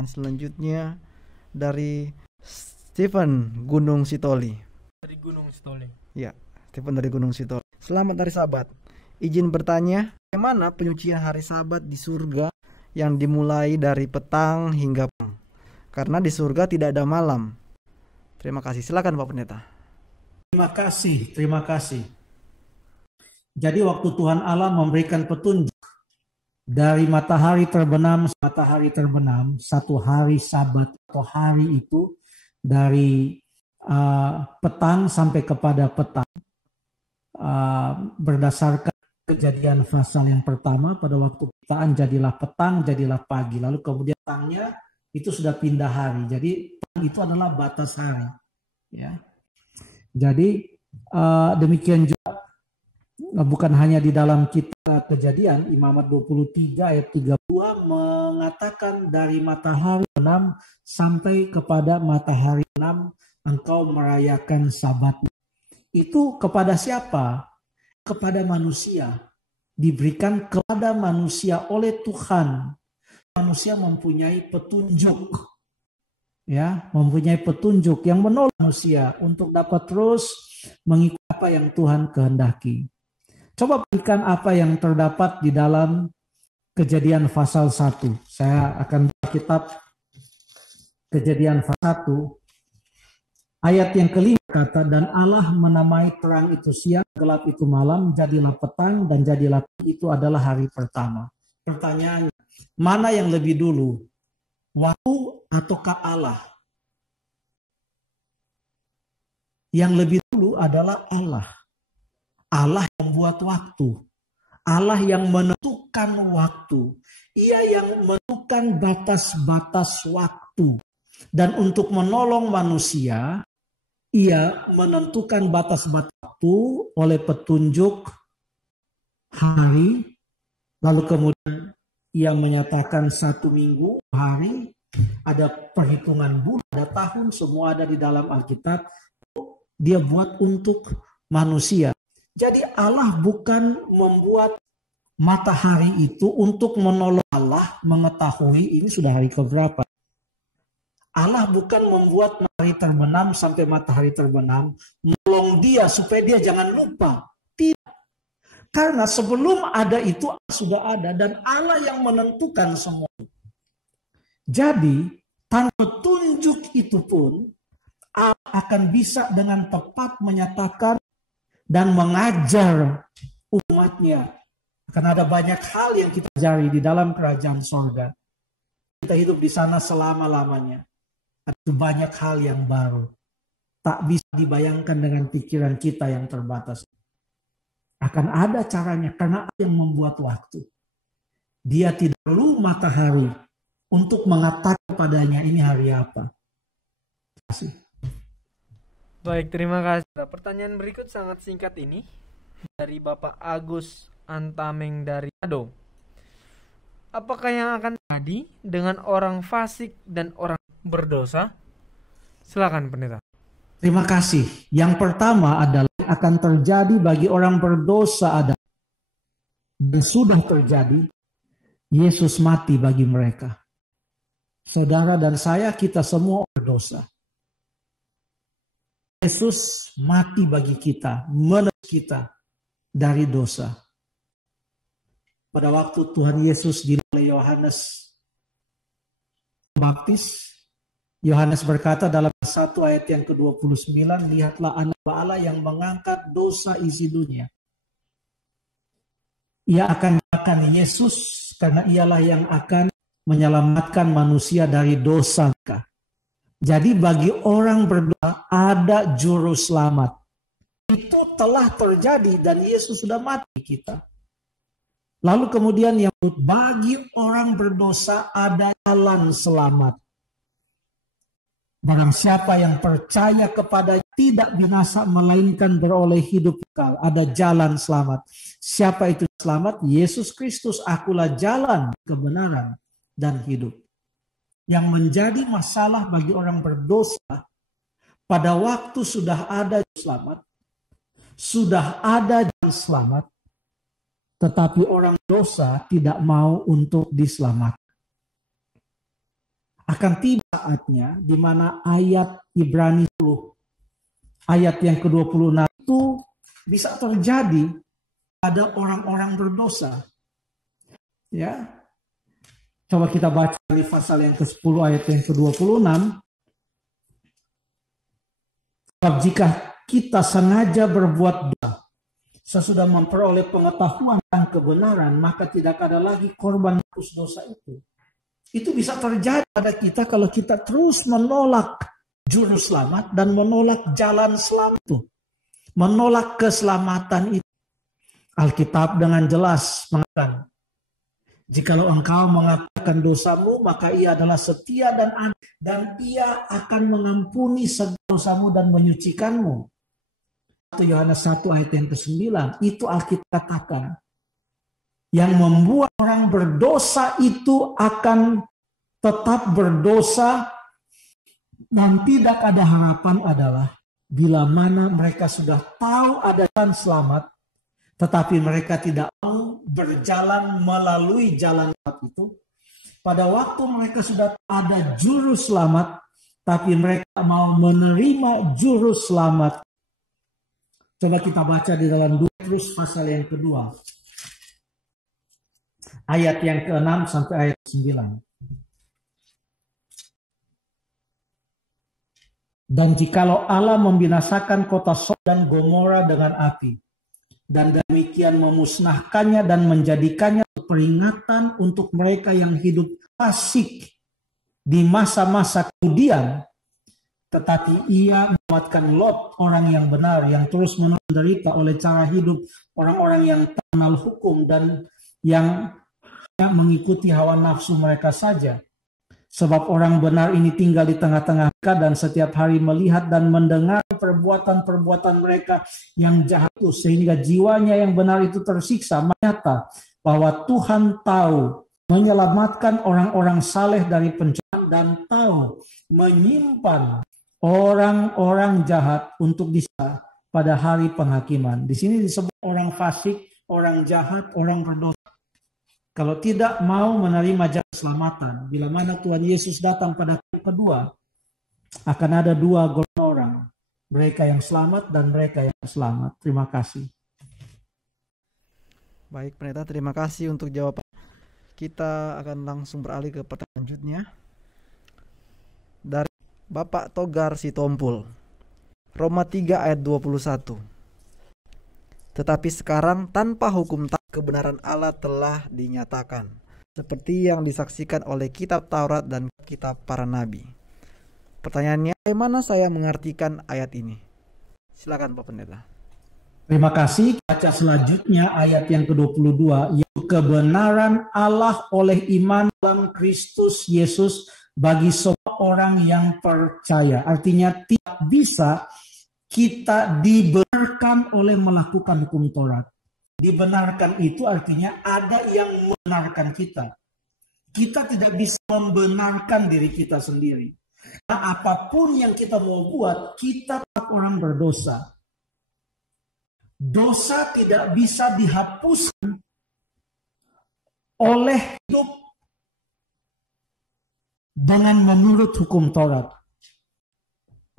pertanyaan selanjutnya dari Stephen Gunung Sitoli. Dari Gunung Sitoli. Ya, Stephen dari Gunung Sitoli. Selamat hari Sabat. Izin bertanya, bagaimana penyucian hari Sabat di surga yang dimulai dari petang hingga petang? Karena di surga tidak ada malam. Terima kasih. Silakan Pak Pendeta. Terima kasih. Jadi waktu Tuhan Allah memberikan petunjuk dari matahari terbenam, satu hari Sabat atau hari itu dari petang sampai kepada petang, berdasarkan Kejadian pasal yang pertama, pada waktu petaan jadilah petang, jadilah pagi. Lalu kemudian petangnya itu sudah pindah hari. Jadi itu adalah batas hari. Ya. Jadi demikian juga bukan hanya di dalam kitab Kejadian, Imamat 23 ayat 32 mengatakan dari matahari 6 sampai kepada matahari 6 engkau merayakan Sabat. Itu kepada siapa? Kepada manusia. Diberikan kepada manusia oleh Tuhan. Manusia mempunyai petunjuk. Ya, mempunyai petunjuk yang menolong manusia untuk dapat terus mengikuti apa yang Tuhan kehendaki. Coba perhatikan apa yang terdapat di dalam Kejadian pasal 1. Saya akan buka kitab Kejadian pasal 1. Ayat yang kelima kata, dan Allah menamai terang itu siang, gelap itu malam, jadilah petang, dan jadilah itu adalah hari pertama. Pertanyaannya, mana yang lebih dulu? Waktu ataukah Allah? Yang lebih dulu adalah Allah. Allah yang membuat waktu. Allah yang menentukan waktu. Ia yang menentukan batas-batas waktu. Dan untuk menolong manusia, ia menentukan batas-batas waktu oleh petunjuk hari. Lalu kemudian ia menyatakan 1 minggu, hari, ada perhitungan bulan, ada tahun, semua ada di dalam Alkitab. Dia buat untuk manusia. Jadi Allah bukan membuat matahari itu untuk menolong Allah mengetahui ini sudah hari keberapa. Allah bukan membuat matahari terbenam sampai matahari terbenam, menolong dia supaya dia jangan lupa. Tidak. Karena sebelum ada itu sudah ada dan Allah yang menentukan semua. Jadi tanpa petunjuk itu pun Allah akan bisa dengan tepat menyatakan dan mengajar umatnya. Akan ada banyak hal yang kita pelajari di dalam kerajaan sorga. Kita hidup di sana selama-lamanya. Ada banyak hal yang baru. Tak bisa dibayangkan dengan pikiran kita yang terbatas. Akan ada caranya karena Allah yang membuat waktu. Dia tidak perlu matahari untuk mengatakan padanya ini hari apa. Terima kasih. Baik, terima kasih. Pertanyaan berikut sangat singkat ini dari Bapak Agus Antameng dari Manado. Apakah yang akan terjadi dengan orang fasik dan orang berdosa? Silakan Pendeta. Terima kasih. Yang pertama adalah akan terjadi bagi orang berdosa adalah dan sudah terjadi, Yesus mati bagi mereka. Saudara dan saya, kita semua berdosa. Yesus mati bagi kita, menebus kita dari dosa. Pada waktu Tuhan Yesus dilihat oleh Yohanes Pembaptis, Yohanes berkata dalam 1 ayat yang ke-29, lihatlah anak Allah yang mengangkat dosa isi dunia. Ia akan menyelamatkan Yesus karena ialah yang akan menyelamatkan manusia dari dosa. Jadi bagi orang berdosa ada juru selamat. Itu telah terjadi dan Yesus sudah mati kita. Lalu kemudian yang bagi orang berdosa ada jalan selamat. Barang siapa yang percaya kepada tidak binasa melainkan beroleh hidup kekal, ada jalan selamat. Siapa itu selamat? Yesus Kristus, akulah jalan, kebenaran, dan hidup. Yang menjadi masalah bagi orang berdosa, pada waktu sudah ada selamat, sudah ada jalan selamat, tetapi orang dosa tidak mau untuk diselamatkan. akan tiba saatnya di mana ayat Ibrani 10 ayat yang ke-26 itu bisa terjadi pada orang-orang berdosa. Ya. Coba kita baca di pasal yang ke-10 ayat yang ke-26. Sebab jika kita sengaja berbuat dosa, sesudah memperoleh pengetahuan dan kebenaran, maka tidak ada lagi korban hapus dosa itu. Itu bisa terjadi pada kita kalau kita terus menolak juru selamat dan menolak jalan selamat itu. Menolak keselamatan itu. Alkitab dengan jelas mengatakan, jikalau engkau mengatakan dosamu, maka ia adalah setia dan adil, dan ia akan mengampuni segala dosamu dan menyucikanmu. 1 Yohanes 1 ayat yang ke-9, itu Alkitab katakan. Yang membuat orang berdosa itu akan tetap berdosa dan tidak ada harapan adalah bila mana mereka sudah tahu ada jalan selamat, tetapi mereka tidak mau berjalan melalui jalan selamat itu. Pada waktu mereka sudah ada juru selamat, tapi mereka mau menerima juru selamat. Coba kita baca di dalam 2 Petrus pasal yang kedua. Ayat yang ke-6 sampai ayat 9. Dan jikalau Allah membinasakan kota Sodom dan Gomora dengan api, dan demikian memusnahkannya dan menjadikannya peringatan untuk mereka yang hidup fasik di masa-masa kemudian, tetapi ia menguatkan Lot, orang yang benar, yang terus menderita oleh cara hidup orang-orang yang tak kenal hukum dan yang mengikuti hawa nafsu mereka saja. Sebab orang benar ini tinggal di tengah-tengah mereka dan setiap hari melihat dan mendengar perbuatan-perbuatan mereka yang jahat itu, sehingga jiwanya yang benar itu tersiksa. Menyata bahwa Tuhan tahu menyelamatkan orang-orang saleh dari pencobaan dan tahu menyimpan orang-orang jahat untuk disiksa pada hari penghakiman. Di sini disebut orang fasik, orang jahat, orang berdosa. Kalau tidak mau menerima jalan keselamatan, bila mana Tuhan Yesus datang pada kali kedua, akan ada dua golongan orang. Mereka yang selamat dan mereka yang selamat. Terima kasih. Baik, Pendeta, terima kasih untuk jawaban. Kita akan langsung beralih ke pertanyaan selanjutnya. Dari Bapak Togar Sitompul. Roma 3 ayat 21. Tetapi sekarang tanpa hukum kebenaran Allah telah dinyatakan, seperti yang disaksikan oleh kitab Taurat dan kitab para nabi. Pertanyaannya, bagaimana saya mengartikan ayat ini? Silakan Pak Pendeta. Terima kasih. Baca selanjutnya ayat yang ke-22, yaitu kebenaran Allah oleh iman dalam Kristus Yesus bagi semua orang yang percaya. Artinya tidak bisa kita dibenarkan oleh melakukan hukum Taurat. Dibenarkan itu artinya ada yang membenarkan kita. Kita tidak bisa membenarkan diri kita sendiri. Nah, apapun yang kita mau buat, kita tetap orang berdosa. Dosa tidak bisa dihapuskan oleh hidup dengan menurut hukum Taurat.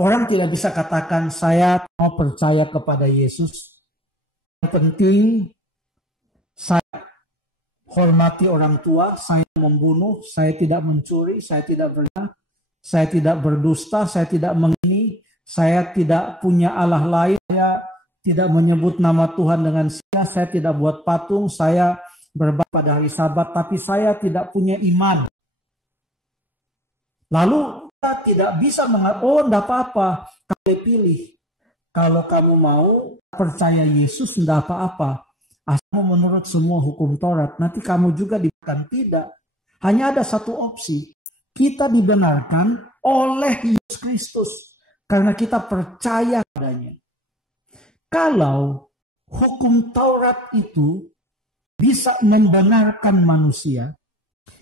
Orang tidak bisa katakan saya mau percaya kepada Yesus. Yang penting saya hormati orang tua, saya membunuh, saya tidak mencuri, saya tidak berzina, saya tidak berdusta, saya tidak mengini, saya tidak punya Allah lain, saya tidak menyebut nama Tuhan dengan sia, saya tidak buat patung, saya berbaik pada hari Sabat, tapi saya tidak punya iman. Lalu kita tidak bisa mengatakan, oh enggak apa-apa, kamu pilih. Kalau kamu mau percaya Yesus enggak apa-apa. Asal menurut semua hukum Taurat, nanti kamu juga diberikan. Tidak. Hanya ada satu opsi. Kita dibenarkan oleh Yesus Kristus. Karena kita percaya padanya. Kalau hukum Taurat itu bisa membenarkan manusia,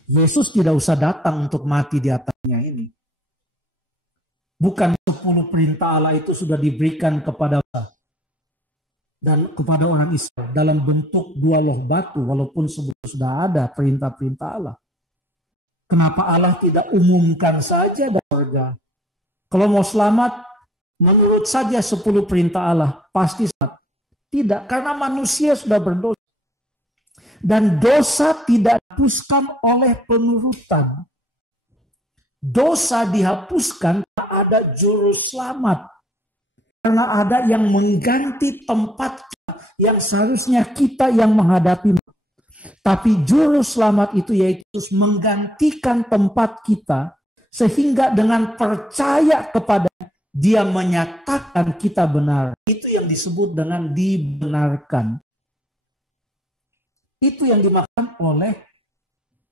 Yesus tidak usah datang untuk mati di atasnya ini. Bukan 10 perintah Allah itu sudah diberikan kepada dan kepada orang Israel dalam bentuk 2 loh batu, walaupun sebelum sudah ada perintah-perintah Allah. Kenapa Allah tidak umumkan saja di surga? Kalau mau selamat, menurut saja 10 perintah Allah, pasti selamat. Tidak, karena manusia sudah berdosa. Dan dosa tidak dihapuskan oleh penurutan. Dosa dihapuskan karena ada juru selamat. Karena ada yang mengganti tempat kita, yang seharusnya kita yang menghadapi. Tapi juru selamat itu yaitu menggantikan tempat kita. Sehingga dengan percaya kepada dia menyatakan kita benar. Itu yang disebut dengan dibenarkan. Itu yang dimaksud oleh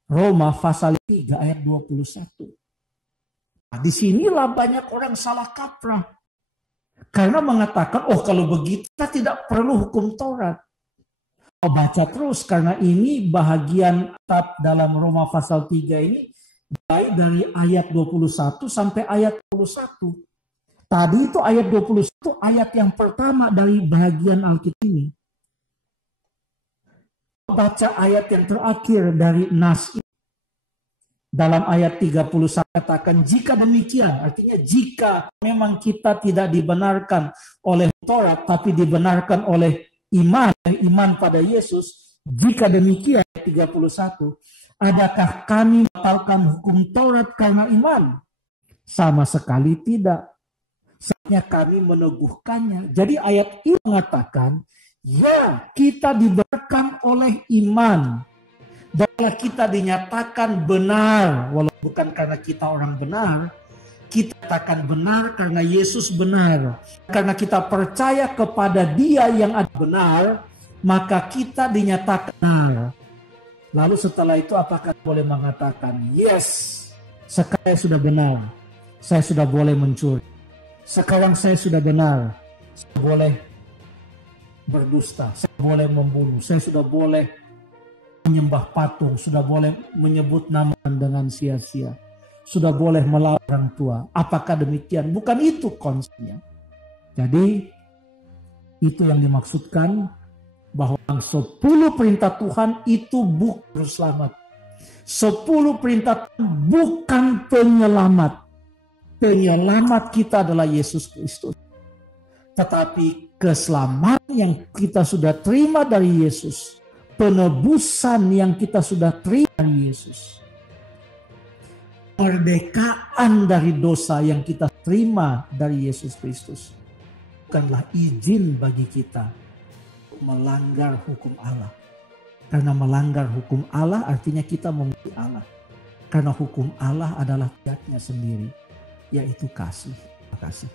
Roma pasal 3 ayat 21. Nah, disinilah banyak orang salah kaprah. Karena mengatakan, oh kalau begitu kita tidak perlu hukum Taurat. Oh, baca terus, karena ini bahagian dalam Roma pasal 3 ini, baik dari ayat 21 sampai ayat 21. Tadi itu ayat 21, ayat yang pertama dari bahagian Alkitab ini. Baca ayat yang terakhir dari Nas dalam ayat 31 katakan jika demikian, artinya jika memang kita tidak dibenarkan oleh Taurat tapi dibenarkan oleh iman pada Yesus, jika demikian ayat 31, adakah kami membatalkan hukum Taurat karena iman? Sama sekali tidak. Saatnya kami meneguhkannya. Jadi ayat ini mengatakan ya, kita dibenarkan oleh iman. Dan kita dinyatakan benar. Walaupun bukan karena kita orang benar. Kita katakan benar karena Yesus benar. Karena kita percaya kepada dia yang ada benar. Maka kita dinyatakan benar. Lalu setelah itu apakah boleh mengatakan yes, sekarang saya sudah benar. Saya sudah boleh mencuri. Sekarang saya sudah benar. Saya boleh berdusta, saya boleh membunuh, saya sudah boleh menyembah patung, sudah boleh menyebut nama dengan sia-sia, sudah boleh melawan orang tua. Apakah demikian? Bukan itu konsepnya. Jadi itu yang dimaksudkan bahwa 10 perintah Tuhan itu bukan selamat. 10 perintah Tuhan bukan penyelamat. Penyelamat kita adalah Yesus Kristus. Tetapi keselamatan yang kita sudah terima dari Yesus, penebusan yang kita sudah terima dari Yesus, kemerdekaan dari dosa yang kita terima dari Yesus Kristus, bukanlah izin bagi kita untuk melanggar hukum Allah. Karena melanggar hukum Allah artinya kita memuji Allah. Karena hukum Allah adalah zat-Nya sendiri, yaitu kasih. Terima kasih.